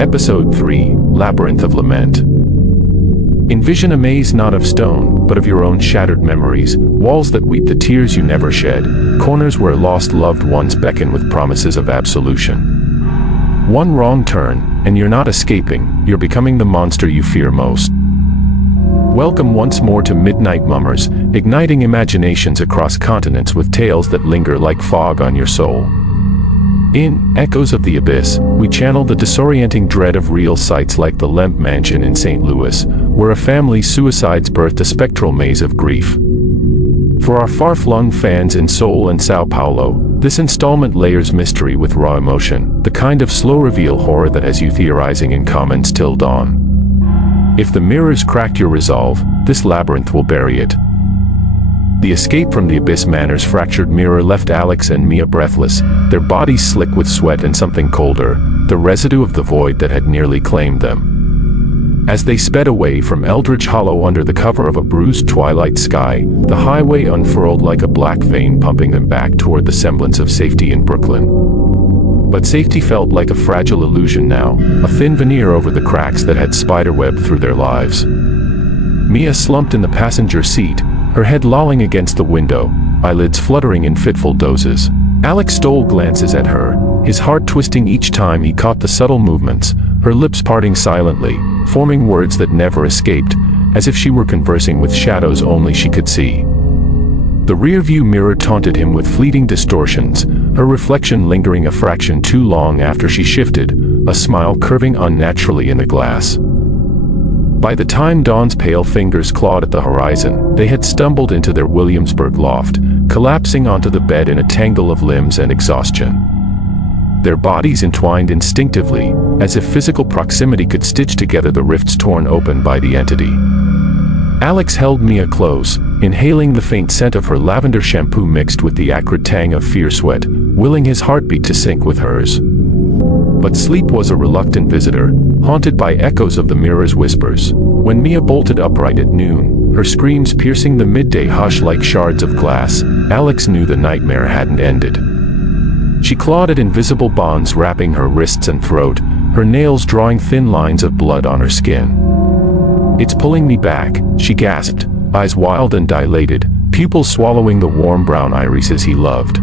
Episode 3, Labyrinth of Lament. Envision a maze not of stone, but of your own shattered memories, walls that weep the tears you never shed, corners where lost loved ones beckon with promises of absolution. One wrong turn, and you're not escaping, you're becoming the monster you fear most. Welcome once more to Midnight Mummers, igniting imaginations across continents with tales that linger like fog on your soul. In Echoes of the Abyss, we channel the disorienting dread of real sights like the Lemp Mansion in St. Louis, where a family's suicides birthed a spectral maze of grief. For our far-flung fans in Seoul and Sao Paulo, this installment layers mystery with raw emotion, the kind of slow-reveal horror that has you theorizing in comments till dawn. If the mirrors cracked your resolve, this labyrinth will bury it. The escape from the Abyss Manor's fractured mirror left Alex and Mia breathless, their bodies slick with sweat and something colder, the residue of the void that had nearly claimed them. As they sped away from Eldritch Hollow under the cover of a bruised twilight sky, the highway unfurled like a black vein pumping them back toward the semblance of safety in Brooklyn. But safety felt like a fragile illusion now, a thin veneer over the cracks that had spiderwebbed through their lives. Mia slumped in the passenger seat, her head lolling against the window, eyelids fluttering in fitful dozes. Alex stole glances at her, his heart twisting each time he caught the subtle movements, her lips parting silently, forming words that never escaped, as if she were conversing with shadows only she could see. The rearview mirror taunted him with fleeting distortions, her reflection lingering a fraction too long after she shifted, a smile curving unnaturally in the glass. By the time Dawn's pale fingers clawed at the horizon, they had stumbled into their Williamsburg loft, collapsing onto the bed in a tangle of limbs and exhaustion. Their bodies entwined instinctively, as if physical proximity could stitch together the rifts torn open by the entity. Alex held Mia close, inhaling the faint scent of her lavender shampoo mixed with the acrid tang of fear sweat, willing his heartbeat to sync with hers. But sleep was a reluctant visitor, haunted by echoes of the mirror's whispers. When Mia bolted upright at noon, her screams piercing the midday hush like shards of glass, Alex knew the nightmare hadn't ended. She clawed at invisible bonds wrapping her wrists and throat, her nails drawing thin lines of blood on her skin. "It's pulling me back," she gasped, eyes wild and dilated, pupils swallowing the warm brown irises he loved.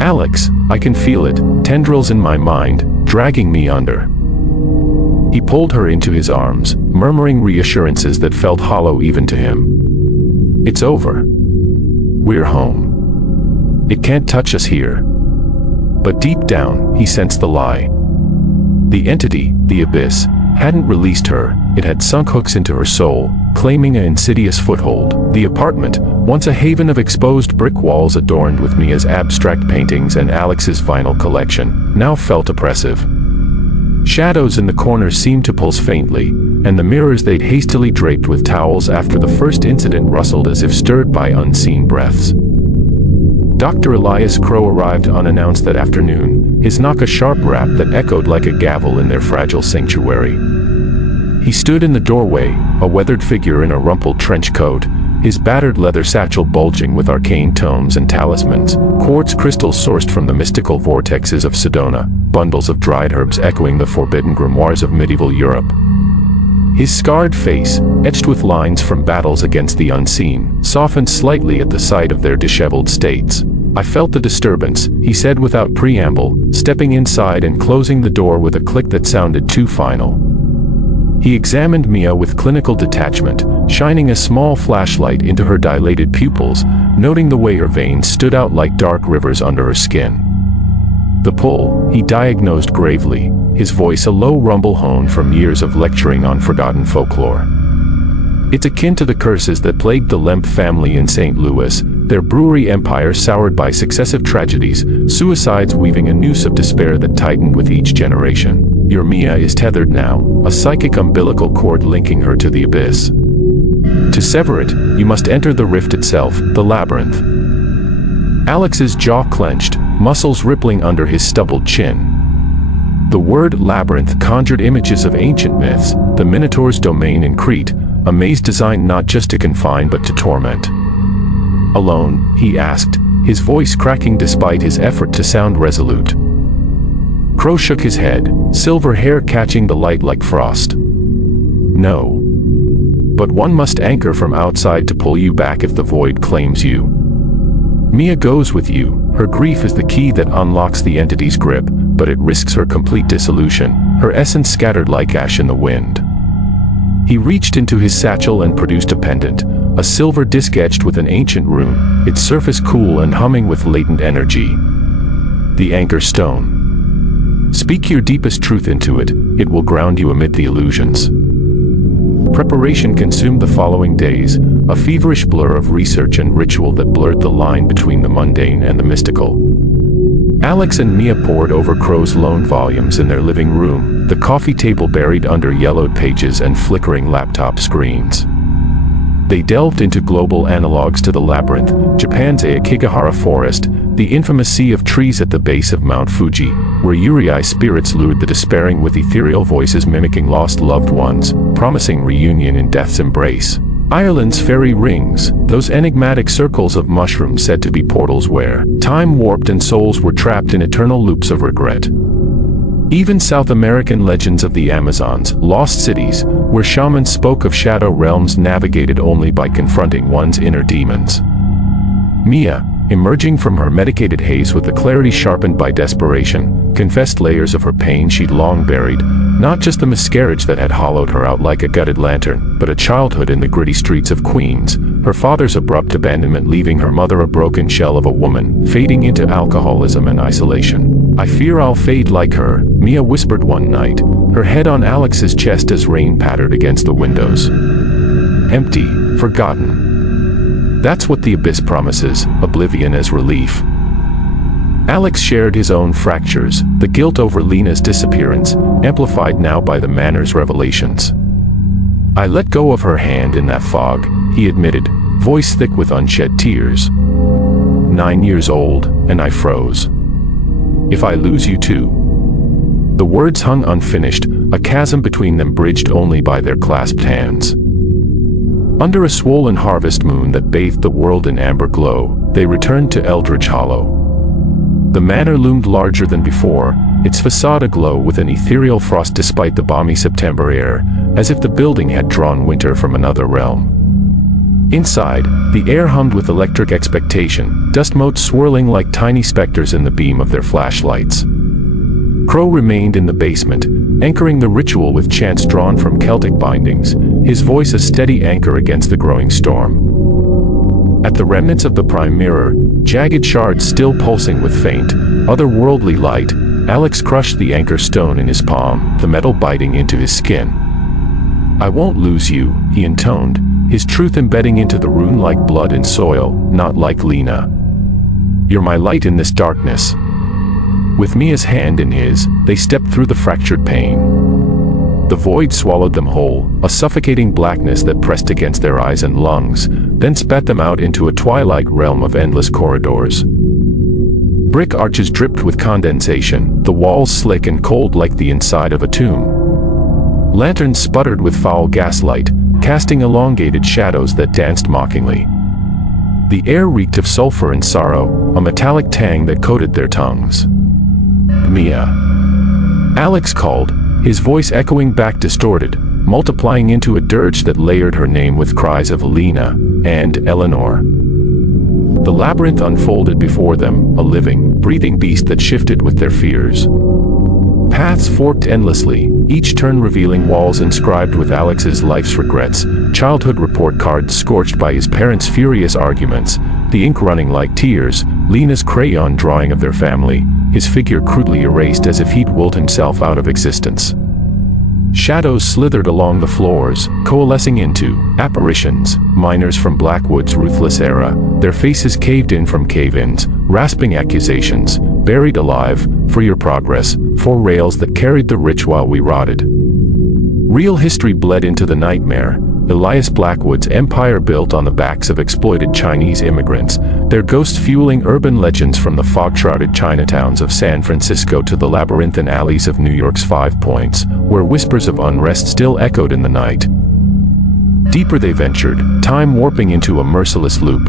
"Alex, I can feel it, tendrils in my mind, dragging me under." He pulled her into his arms, murmuring reassurances that felt hollow even to him. "It's over. We're home. It can't touch us here." But deep down, he sensed the lie. The entity, the Abyss, hadn't released her, it had sunk hooks into her soul, claiming an insidious foothold. The apartment, once a haven of exposed brick walls adorned with Mia's abstract paintings and Alex's vinyl collection, now felt oppressive. Shadows in the corners seemed to pulse faintly, and the mirrors they'd hastily draped with towels after the first incident rustled as if stirred by unseen breaths. Dr. Elias Crow arrived unannounced that afternoon, his knock a sharp rap that echoed like a gavel in their fragile sanctuary. He stood in the doorway, a weathered figure in a rumpled trench coat, his battered leather satchel bulging with arcane tomes and talismans, quartz crystals sourced from the mystical vortexes of Sedona, bundles of dried herbs echoing the forbidden grimoires of medieval Europe. His scarred face, etched with lines from battles against the unseen, softened slightly at the sight of their disheveled states. "I felt the disturbance," he said without preamble, stepping inside and closing the door with a click that sounded too final. He examined Mia with clinical detachment, shining a small flashlight into her dilated pupils, noting the way her veins stood out like dark rivers under her skin. "The pull," he diagnosed gravely, his voice a low rumble honed from years of lecturing on forgotten folklore. "It's akin to the curses that plagued the Lemp family in St. Louis, their brewery empire soured by successive tragedies, suicides weaving a noose of despair that tightened with each generation. Your Mia is tethered now, a psychic umbilical cord linking her to the Abyss. To sever it, you must enter the rift itself, the labyrinth." Alex's jaw clenched, muscles rippling under his stubbled chin. The word labyrinth conjured images of ancient myths, the Minotaur's domain in Crete, a maze designed not just to confine but to torment. "Alone?" he asked, his voice cracking despite his effort to sound resolute. Crow shook his head, silver hair catching the light like frost. No. But one must anchor from outside to pull you back if the void claims you. Mia goes with you. Her grief is the key that unlocks the entity's grip, but it risks her complete dissolution, her essence scattered like ash in the wind. He reached into his satchel and produced a pendant, a silver disc etched with an ancient rune, its surface cool and humming with latent energy. The anchor stone. Speak your deepest truth into it, it will ground you amid the illusions. Preparation consumed the following days, a feverish blur of research and ritual that blurred the line between the mundane and the mystical. Alex and Mia pored over Crow's loaned volumes in their living room, the coffee table buried under yellowed pages and flickering laptop screens. They delved into global analogues to the Labyrinth, Japan's Aokigahara Forest, the infamous sea of trees at the base of Mount Fuji, where Yurei spirits lured the despairing with ethereal voices mimicking lost loved ones, promising reunion in death's embrace. Ireland's fairy rings, those enigmatic circles of mushrooms said to be portals where time warped and souls were trapped in eternal loops of regret. Even South American legends of the Amazons, lost cities, where shamans spoke of shadow realms navigated only by confronting one's inner demons. Mia, emerging from her medicated haze with a clarity sharpened by desperation, confessed layers of her pain she'd long buried, not just the miscarriage that had hollowed her out like a gutted lantern, but a childhood in the gritty streets of Queens, her father's abrupt abandonment leaving her mother a broken shell of a woman, fading into alcoholism and isolation. I fear I'll fade like her, Mia whispered one night, her head on Alex's chest as rain pattered against the windows. Empty, forgotten. That's what the abyss promises, oblivion as relief. Alex shared his own fractures, the guilt over Lena's disappearance, amplified now by the manor's revelations. I let go of her hand in that fog, he admitted, voice thick with unshed tears. 9 years old, and I froze. If I lose you too. The words hung unfinished, a chasm between them bridged only by their clasped hands. Under a swollen harvest moon that bathed the world in amber glow, they returned to Eldridge Hollow. The manor loomed larger than before, its facade aglow with an ethereal frost despite the balmy September air, as if the building had drawn winter from another realm. Inside, the air hummed with electric expectation, dust motes swirling like tiny specters in the beam of their flashlights. Crow remained in the basement, anchoring the ritual with chants drawn from Celtic bindings, his voice a steady anchor against the growing storm. At the remnants of the prime mirror, jagged shards still pulsing with faint, otherworldly light, Alex crushed the anchor stone in his palm, the metal biting into his skin. I won't lose you, he intoned, his truth embedding into the rune like blood and soil, not like Lena. You're my light in this darkness. With Mia's hand in his, they stepped through the fractured pane. The void swallowed them whole, a suffocating blackness that pressed against their eyes and lungs, then spat them out into a twilight realm of endless corridors. Brick arches dripped with condensation, the walls slick and cold like the inside of a tomb. Lanterns sputtered with foul gaslight, casting elongated shadows that danced mockingly. The air reeked of sulfur and sorrow, a metallic tang that coated their tongues. Mia. Alex called, his voice echoing back distorted, multiplying into a dirge that layered her name with cries of Lena and Eleanor. The labyrinth unfolded before them, a living, breathing beast that shifted with their fears. Paths forked endlessly, each turn revealing walls inscribed with Alex's life's regrets, childhood report cards scorched by his parents' furious arguments, the ink running like tears, Lena's crayon drawing of their family, his figure crudely erased as if he'd willed himself out of existence. Shadows slithered along the floors, coalescing into apparitions, miners from Blackwood's ruthless era, their faces caved in from cave-ins, rasping accusations, buried alive, for your progress, for rails that carried the rich while we rotted. Real history bled into the nightmare, Elias Blackwood's empire built on the backs of exploited Chinese immigrants, their ghosts fueling urban legends from the fog-shrouded Chinatowns of San Francisco to the labyrinthine alleys of New York's Five Points, where whispers of unrest still echoed in the night. Deeper they ventured, time warping into a merciless loop.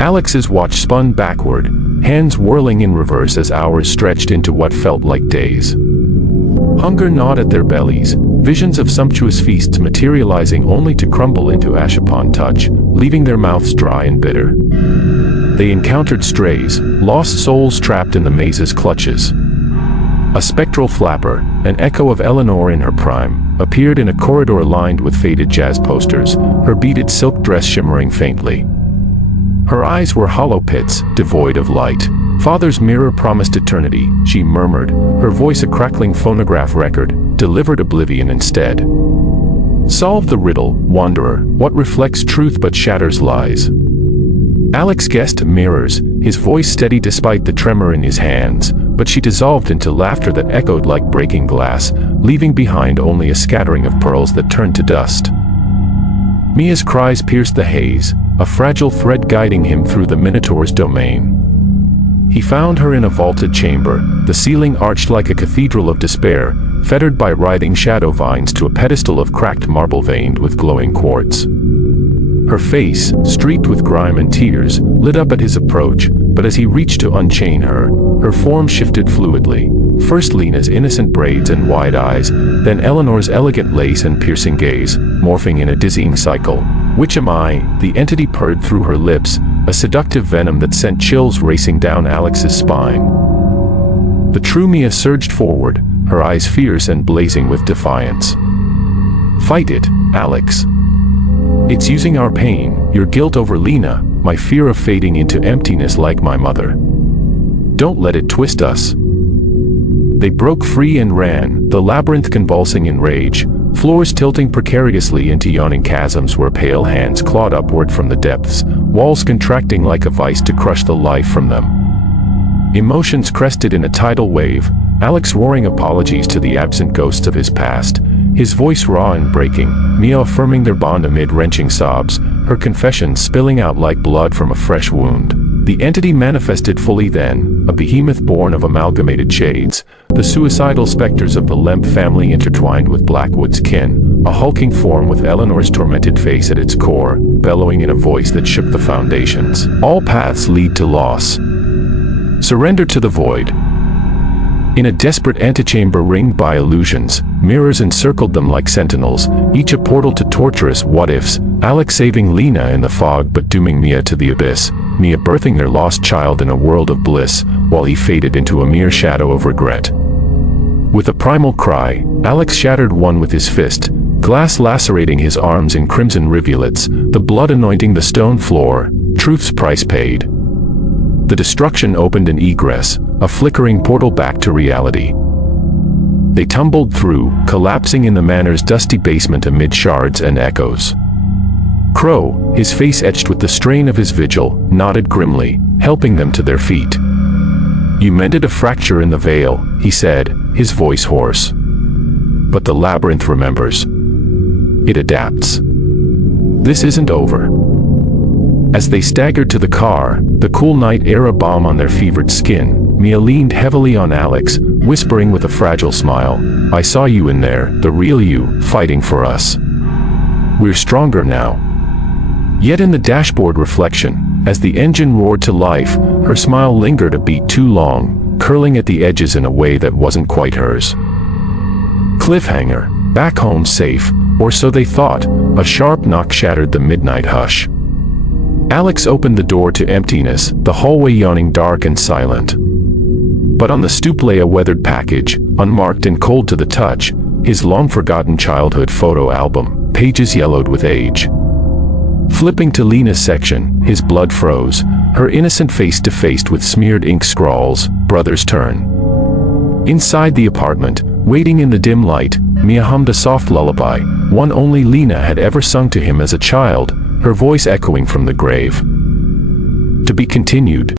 Alex's watch spun backward, hands whirling in reverse as hours stretched into what felt like days. Hunger gnawed at their bellies, visions of sumptuous feasts materializing only to crumble into ash upon touch, leaving their mouths dry and bitter. They encountered strays, lost souls trapped in the maze's clutches. A spectral flapper, an echo of Eleanor in her prime, appeared in a corridor lined with faded jazz posters, her beaded silk dress shimmering faintly. Her eyes were hollow pits, devoid of light. Father's mirror promised eternity, she murmured, her voice a crackling phonograph record, delivered oblivion instead. Solve the riddle, wanderer, what reflects truth but shatters lies? Alex guessed mirrors, his voice steady despite the tremor in his hands, but she dissolved into laughter that echoed like breaking glass, leaving behind only a scattering of pearls that turned to dust. Mia's cries pierced the haze, a fragile thread guiding him through the Minotaur's domain. He found her in a vaulted chamber, the ceiling arched like a cathedral of despair, fettered by writhing shadow vines to a pedestal of cracked marble veined with glowing quartz. Her face, streaked with grime and tears, lit up at his approach, but as he reached to unchain her, her form shifted fluidly. First Lena's innocent braids and wide eyes, then Eleanor's elegant lace and piercing gaze, morphing in a dizzying cycle. Which am I? The entity purred through her lips, a seductive venom that sent chills racing down Alex's spine. The true Mia surged forward, her eyes fierce and blazing with defiance. Fight it, Alex. It's using our pain, your guilt over Lena, my fear of fading into emptiness like my mother. Don't let it twist us. They broke free and ran, the labyrinth convulsing in rage, floors tilting precariously into yawning chasms where pale hands clawed upward from the depths, walls contracting like a vice to crush the life from them. Emotions crested in a tidal wave, Alex roaring apologies to the absent ghosts of his past, his voice raw and breaking, Mia affirming their bond amid wrenching sobs, her confessions spilling out like blood from a fresh wound. The entity manifested fully then, a behemoth born of amalgamated shades, the suicidal specters of the Lemp family intertwined with Blackwood's kin, a hulking form with Eleanor's tormented face at its core, bellowing in a voice that shook the foundations. All paths lead to loss. Surrender to the void. In a desperate antechamber ringed by illusions, mirrors encircled them like sentinels, each a portal to torturous what-ifs, Alex saving Lena in the fog but dooming Mia to the abyss, Mia birthing their lost child in a world of bliss, while he faded into a mere shadow of regret. With a primal cry, Alex shattered one with his fist, glass lacerating his arms in crimson rivulets, the blood anointing the stone floor, truth's price paid. The destruction opened an egress, a flickering portal back to reality. They tumbled through, collapsing in the manor's dusty basement amid shards and echoes. Crow, his face etched with the strain of his vigil, nodded grimly, helping them to their feet. You mended a fracture in the veil, he said, his voice hoarse. But the labyrinth remembers. It adapts. This isn't over. As they staggered to the car, the cool night air a balm on their fevered skin, Mia leaned heavily on Alex, whispering with a fragile smile, I saw you in there, the real you, fighting for us. We're stronger now. Yet in the dashboard reflection, as the engine roared to life, her smile lingered a beat too long, curling at the edges in a way that wasn't quite hers. Cliffhanger, back home safe, or so they thought, a sharp knock shattered the midnight hush. Alex opened the door to emptiness, the hallway yawning dark and silent. But on the stoop lay a weathered package, unmarked and cold to the touch, his long-forgotten childhood photo album, pages yellowed with age. Flipping to Lena's section, his blood froze, her innocent face defaced with smeared ink scrawls, brother's turn. Inside the apartment, waiting in the dim light, Mia hummed a soft lullaby, one only Lena had ever sung to him as a child, her voice echoing from the grave. To be continued.